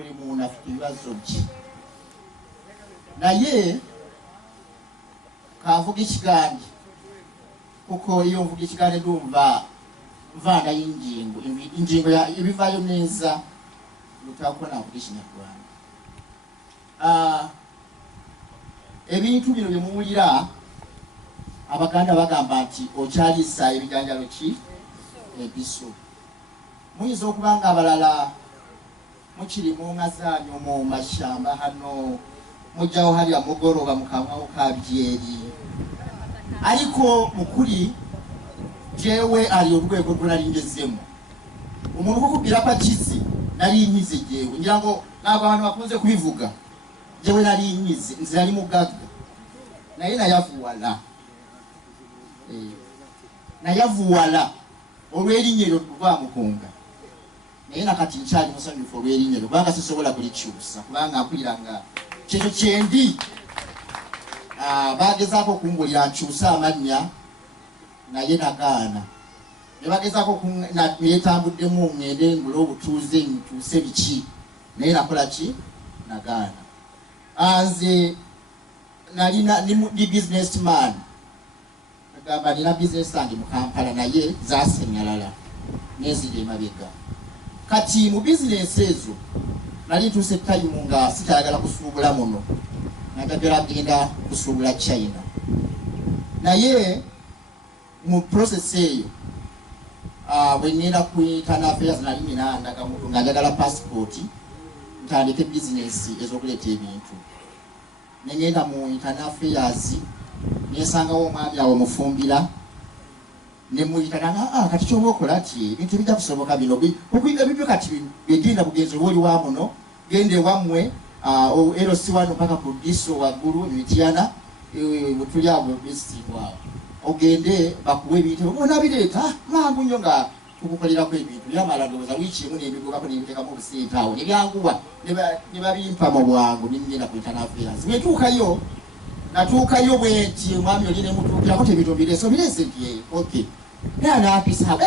buli muntu afite ibibazo bye naye kavuga ikigambo kuko iyo mvuga ikigambo ndumva mvana y'ingingo ya ibivayo neza lutakubona navuga ikinyarwanda ebintu bino byemuwulira abaganda bagamba nti okyalisa ebijanjalo ki ebiso muyinza okuba nga abalala mukiri mu ngazanyo mu mashamba hano mujjawo hali amugoroba mukamwawo kabyeri ariko mukuri jewe ali olwego lwalingezemu umuntu kukubira pakizi nali nyize jewe ngira ngo n'abantu bakunze kubivuga jewe nali nyize nzali mugaga naye nayavuwala olw'erinyero lwamukunga naye nakati nkyali musanyufu olw'erinyero kubanga sisobola kulikyusa kubanga mpuliranga kyekyo kyendi bagezaako okumbulira nkyusa amannya naye nagaana ne bagezaako neyetambuddemu ngende ngule obutuuze nkyuse biki naye nakola ki nagaana nze nalina ni businessman agamba nina business zange mu Kampala naye zasenyalala neziri emabega kati mu business ezo nali ntuuse tayimu nga sitayagala kusuubula muno nagagala genda kusuubula China naye mu process eyo bwe ngenda ku internal affairs nali nina ndagamuntu nga njagala passport ntandike business ez'okuleeta ebintu nengenda mu internal affairs nesangawo omwami awo mufumbira nemuyita kati kyoba okola ati ebintu bijja kusoboka bino ebibyo kati begenda bugenzi obwoli wa muno gende wammwe erosi wano mpaka ku diso waggulu emitiana tuli awo besitibwawo ogende bakuwa ebintu onabireeta mangu nnyo nga tukukolerako ebintu byamala ndowooza wiiki emu nebigobako nebiteekamu obusente awo nebyanguwa ne babimpa mu bwangu nengenda ku internal affairs bwetuukayo natuukayo bwenti omwami oli nemutuukirako tebitombirese birese nti okay naye anampisa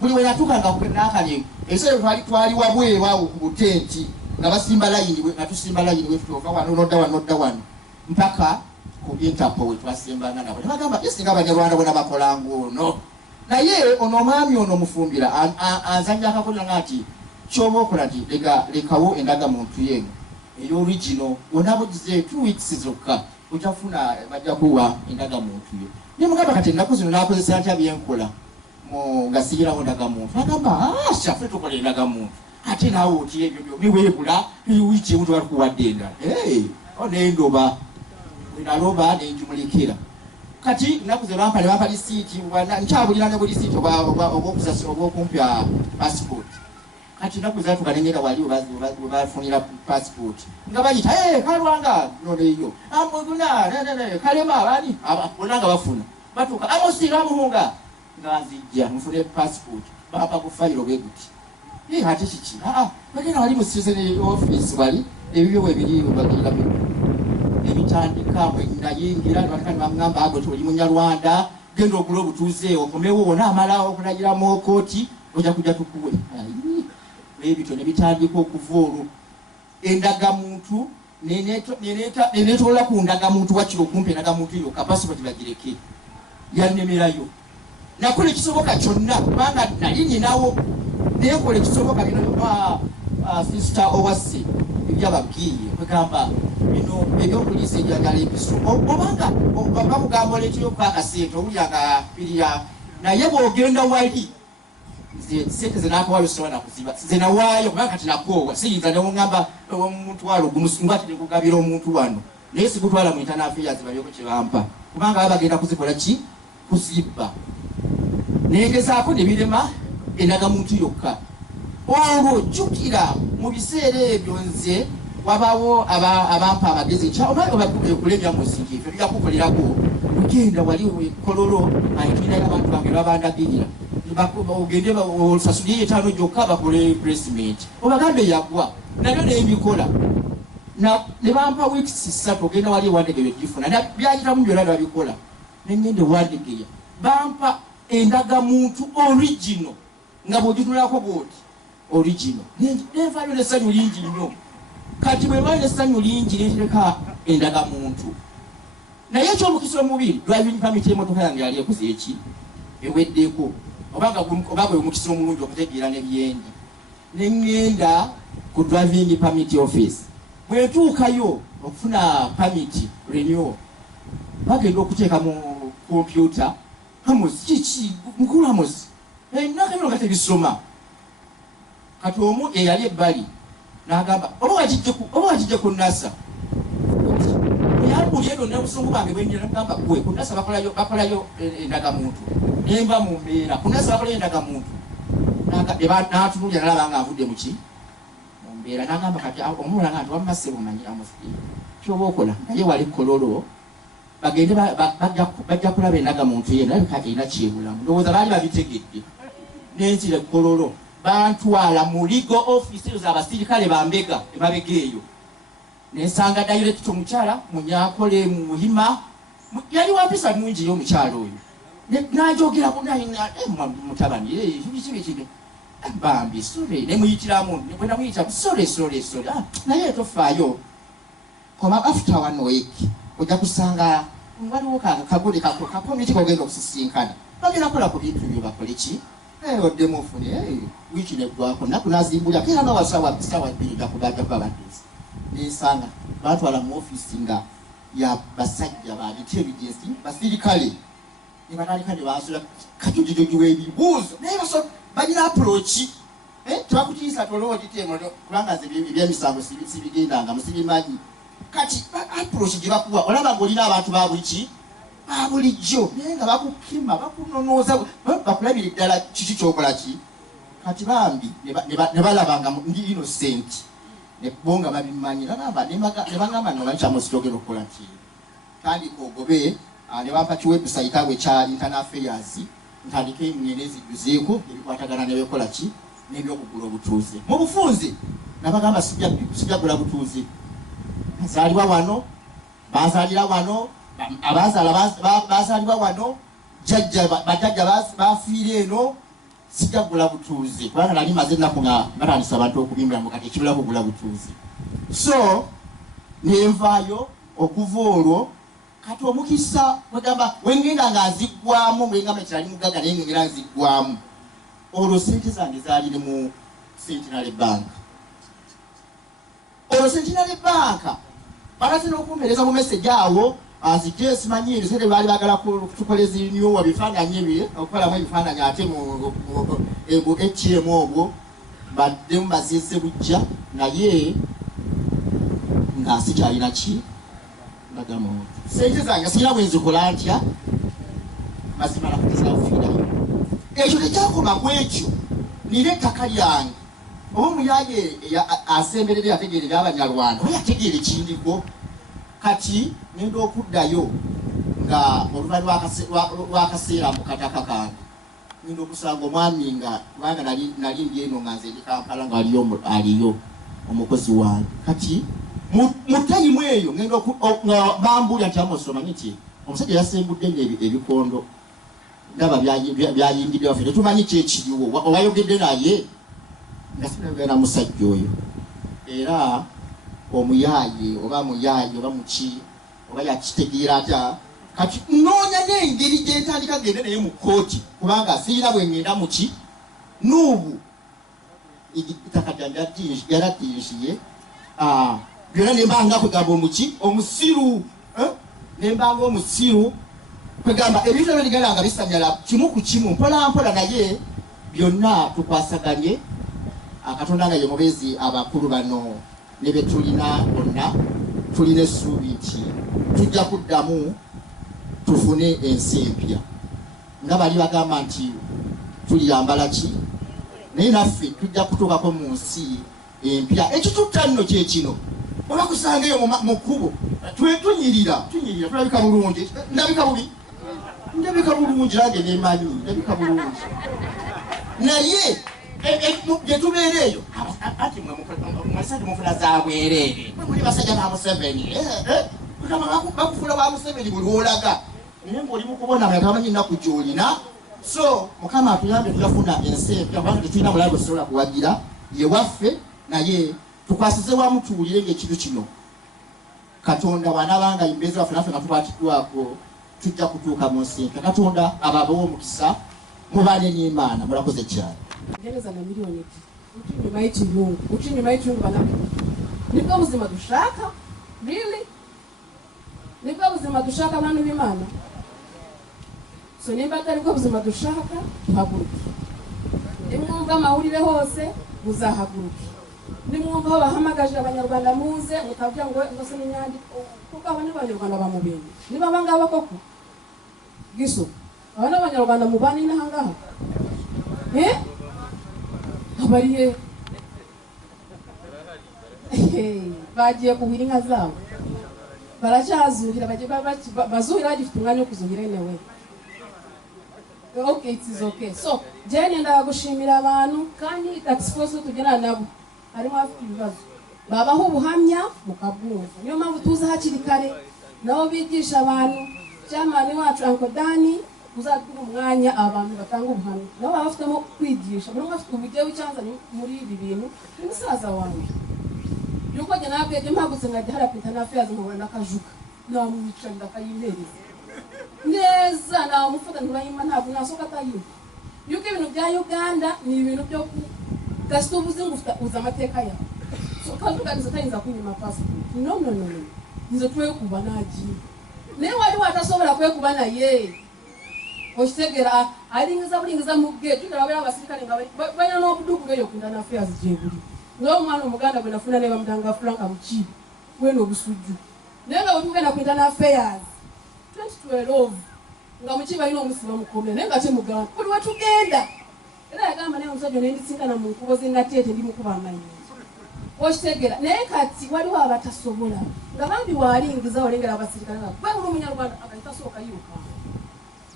buli we natuukanga nakale ebiseera twali wabwewawo ku butenti nga basimba layini natusimba layini wetutuuka wano nodda wano mpaka ku Interpol wetwasimbanga nabo nebagamba esinga abanyarwanda bona bakola nguono naye ono omwami ono mufumbira anzanya akakolera ngati kyoba okola nti lekawo endagamuntu yeno ey'original onabugize 2 weeks zokka utafuna bajja kuwa endagamuntu yo nemugamba kati ennaku zino nakozesa ntya byenkola nga siyirawo endagamuntu agamba shaffe tukola endagamuntu ate naawe oti ebyo biweebula wiiki emu twakuwadde endala onendoba wenaloba nenjumulekera kati nnaku ze bampa lisiiti nkyabulira ne bulisiiti obwokumpya passport kati nnaku zatukanengera wali webafunira passport nga bayita kalwanga noneyo amuguna kalema abani bonna nga bafuna batuuka amosiira amuhunga nga nzijja nfune passport bampa ku fayiro bweguti ate kiki bagenda wali mu citizen office wali ebibyo bwebiri bagirira ebitandika bwenayingira nibatekani bamugamba agwe toli munyarwanda genda okula obutuuze okomewo wona amalawo okunagiramu kooti ojja kujja tukuwe ebito nebitandika okuva olwo endagamuntu nenetolola ku ndagamuntu wakiro okumpa endagamuntu eyo kapasipoti bagireke yannemerayo nakola ekisoboka kyonna kubanga nali ninawo nekola ekisoboka bino sister owase ebyababwiye kwegamba bino ebyokulisa ejjagala ebiso obanga bamugamba oleeteyoku akasente owulyanga pirya naye bwogenda wali sente zenakuwaayo sobola kuziba zenawaayo kubanga kati nakoowa siyinza newongamba omutwalo gumusingati nekugabira omuntu wano naye sigutwala mu internal affairs balyoko kyebampa kubanga baba bagenda kuzikola ki kuzibba nengezaako nebirema endagamuntu yokka olwo jjukira mu biseera ebyo nze wabawo abampa amagezi okulemya musingi ebyo byakukolerako ugenda wali kololo ayitinayo abantu bange babandagirira ogende osasuli etaano gyokka bakole placement obagambe yagwa nabyo nembikola ne bampa weeks 3 ogenda wali ewandegeyo gifuna byayitamu byonna nebabikola nengende wandegeya bampa endagamuntu original nga bwogitunulako bwoti original nenvayo nessanyu lingi nnyo kati bwe mbayo nessanyu lingi netereka endaga muntu naye ekyomukisa omubiri driving permit y'emmotoka yange yali ekuze eki eweddeko oba gwe omukisa omulungi okutegeera n'ebyendi neŋŋenda ku driving permit office bwe ntuukayo okufuna permit renewal bagenda okuteeka mu kompyuta Amos kiki mukulu Amos nakabino nga tebisoma kati omu eyali ebbali n'agamba oba wagijje ku NASA yambuli eno n'obusungu bange bwenjira n'agamba gwe ku NASA bakolayo endagamuntu nemba mu mbeera ku NASA bakolayo endagamuntu n'atunulira n'alaba nga avudde mu ki mu mbeera n'agamba kati omulanga nti wamma sebumanyi Amos kyoba okola naye wali kololo bagende bajja kulaba endagamuntu ye naye kati erina kyebulamu ndowooza baali babitegedde nenzira kololo bantwala mu legal office ezo abasirikale bambega emabega eyo nensanga direct omukyala munyakole muhima yali wampisa mungi y'omukyala oyo najogera mutabani kibikibikini bambi sore nemuyitiramu bwenamuyita sore naye tofaayo koma after 1 week ojja kusanga waliwo kagule kakomiti kogenda okusisinkana bagenda kola ku bintu byo bakole ki oddemu ofune wiiki neggwako naku nazimbulya kera nga wasawa 2 gakugaja kwa bantuzi nensanga batwala mu ofisi nga ya basajja ba intelligence basirikale ne batandika ne basula kajujujuwe ebibuuzo naye bagina approach tebakutiisa tolowo kitemo kubanga ebyemisango sibigendanga musibimanyi kati approach gye bakuwa olaba ng'olina abantu babuliki bulijjo naye nga bakukima bakunonooza bakulabira eddala kiki kyokola ki kati bambi ne balabanga ndi innocent bo nga babimanyi ne bagamba nobanikyamusitogera okukola nti tandika ogobe ne bampa kiwebsite abwe kyali internal affairs ntandike ngene ezijjuzeeko ebikwatagana nebyokola ki n'ebyokugula obutuuze mu bufunze nabagamba sijjagula butuuze bazaalibwa wano bazaalira wano abazaala bazaalibwa wano bajjajja bafiire eno sijjagula butuuze kubanga nali maze ennaku nga batandisa abantu okubimbulamu kati ekibula kugula butuuze so nenvaayo okuva olwo kati omukisa wegamba wengenda nga nziggwamu mwengamba kirali mugaga naye ngengera nziggwamu olwo sente zange zaalire mu Centenary Bank olwo Centenary Bank balatera okumpereza mu message awo azije simanyiri sente baali bagala kutukoleza nnyo bifaananyi ebyo okukolamu ebifaananyi ate mu ATM obwo badde mbazise bujja naye nga sikyalina ki ndagamo sente zange sirina bwenzikola ntya mazima nakuteza kufiirayo ekyo tekyakoma ku ekyo nina ettaka lyange oba omuyaye asemberere yategeerera abanyarwanda oba yategeera ekindiko kati ngenda okuddayo nga oluvannyuma lwakaseera mu kataka kange ngenda okusanga omwami nga kubanga nali ndi eno nga nze ndi Kampala nga aliyo omukozi wange kati mu tayimu eyo ngenda nga bambulya nti amosomanyi nti omusajja yasengudde ebikondo ndaba byayingidde waffe tetumanyi kyekiriwo obayogedde naye nga sinagenda musajja oyo era omuyaaye oba muki oba yakitegeera atya kati noonya n'engeri gyentandika gende naye mu kooti kubanga sirina bwe ngenda muki n'ubu ettaka lyange yaratinsiye byonna nembanga kwegamba omusiru nembanga omusiru kwegamba ebintu ebyo bigenda nga bisanyala kimu ku kimu mpola naye byonna tukwasaganye Katonda nga ye mubezi abakulu bano ne betulina bonna tulina essuubi nti tujja kuddamu tufune ensi empya nga bali bagamba nti tuliyambala ki naye naffe tujja kutuukako mu nsi empya ekitutta nno kyekino oba kusanga eyo mu kkubo tunyirira tulabika bulungi ndabika bulungi nange nemanyi ndabika bulungi naye gyetubeera eyo ati mwesajja mufuna za bwereere muli basajja ba Museveni bakufuna ba Museveni buli olaga naye ng'oli mukubona muyagamanyi nnaku gy'olina so mukama atuyambe tugafuna ensi empya kubanga tetulina mulabe osobola kuwagira ye waffe naye tukwasize wamu tuwulire ng'ekintu kino Katonda wanabanga imbezi waffe naffe nga tukwatiddwako tujja kutuuka mu nsinka. Katonda ababawo omukisa mubane n'Imana. Mulakoze cyane. Gereza na milioni eti ukinyuma y'ikirungu ukinyuma y'ikirungu banabyo nibwo buzima dushaka. Really? Nibwo buzima dushaka abantu b'Imana? So nimba atari bwo buzima dushaka tuhaguruke. Nimwumva amahurire hose muzahaguruke. Nimwumva aho bahamagaje abanyarwanda muze mutavuga ngo se n'inyandiko kuko abandi banyarwanda bamubenge. Niba bangaba koko giso abana banyarwanda mubane n'ahangaha abariye bagiye kuhira inka zabo baracyazurira bazuhira bagifite umwanya wo kuzuhira newe. Okay, it is okay. So jene ndagushimira abantu kandi tax force tugena nabo harimo afite ibibazo babaho ubuhamya mukabwumva. Niyo mpamvu tuza hakiri kare nabo bigisha abantu cyamani wacu Uncle Dani uzaduha umwanya abantu batanga ubuhamya nabo bafitemo kwigisha buri umwe afite uburyo w'icyanzanye muri ibi bintu. Umusaza wanjye yuko jye nabwiye mpagutse ngajya harapita na affairs nkabona nakajuka namwica ndakayimereza neza namufata ntibayima ntabwo nasoka atayiwe. Yuko ibintu bya Uganda ni ibintu byo gasubuze ngufta uza amateka ya so kazuganiza tayinza kunyima passport. No nizo tuwe kuba naji ne wali watasobora kwe kuba na ye oshitegera alingiza bulingiza mu gate ndabera abasirikale nga banya no budugu beyo kundana affairs jebuli no mwana umuganda bwe nafuna ne bamdanga franka muchi weno obusuju nenga otugenda kundana affairs 2012 nga muchiba ino omusiba mukomera nenga te muganda kuli watugenda era yagamba naye omusajja nendisinkana mu nkubo zinatete ndi mukuba amanyi oshitegera naye kati waliwo abatasobola nga bambi walingiza olengera abasirikale nga bwe mu munyarwanda akayitasoka yuka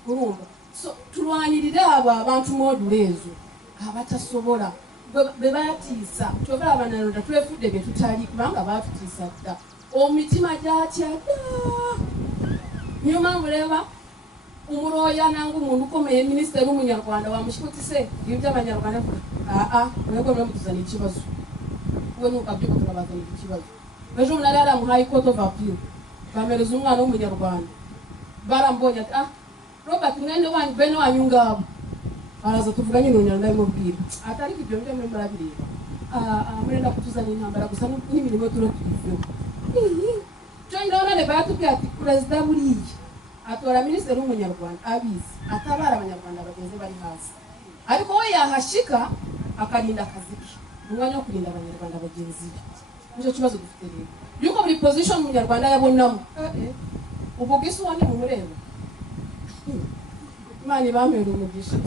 kurumba. So tulwanirira abantu modulezo abatasobola bebatisa tobala abanalonda twefude bye tutali kubanga batutisa dda omitima gyatya dda. Niyo mpamvu leba umuroya nangu umuntu ukomeye minisitiri w'umunyarwanda wamushikutise ibyo abanyarwanda mwebwe mwemutuzana ikibazo we nukabyuka turabazana ikibazo. Ejo umuntu ari mu high court of appeal bamereza umwana w'umunyarwanda barambonye ati Robert mwene wanyu bene wanyu ngabo araza tuvuganye n'unyarwanda ndabimubwira atari ibyo mbyo muri murabireba murenda kutuzana intambara gusa n'imirimo turakivyo cyo ndabona ne batubwira ati president buriye atora minisitiri w'umunyarwanda abizi atabara abanyarwanda bagenzi bari hasi ariko we yahashika akarinda akaziki umwanya wo kurinda abanyarwanda bagenzi be. Nicyo kibazo dufite rero yuko buri position umunyarwanda yabonamo ubu gisu wani mu mureba Imana ibamere umugisha.